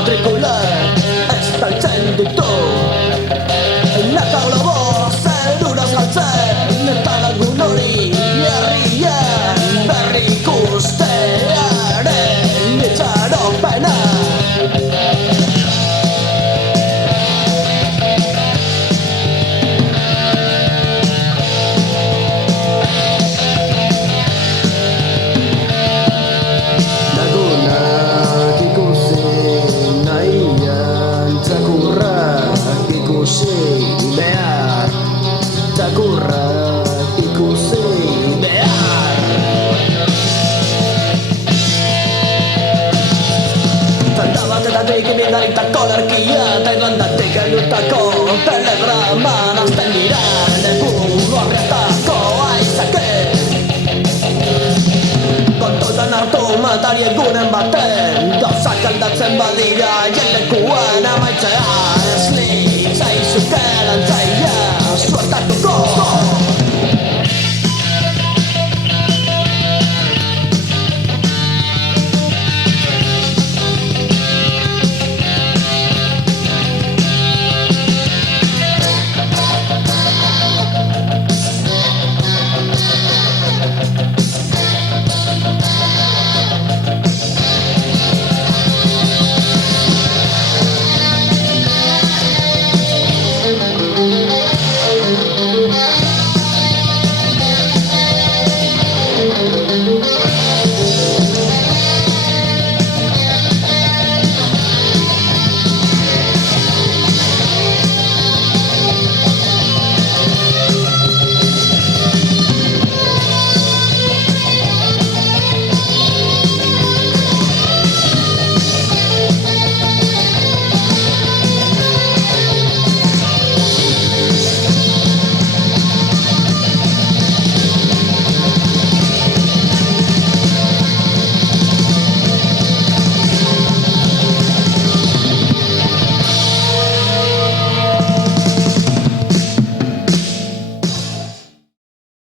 matrikula estaltzen ditu. Nakar lobo zelduraz galtzen eta lagun hori herrian berrikustearen itxaropena. Txakurrak ikusi behar. Tanda batetatik ibigaritako larkia eta Irlandatik heldutako telegrama nazten dira neburu horretako aizake. Kontutan hartu matari egunen baten gauzak aldatzen badira jendekuan amaitzea.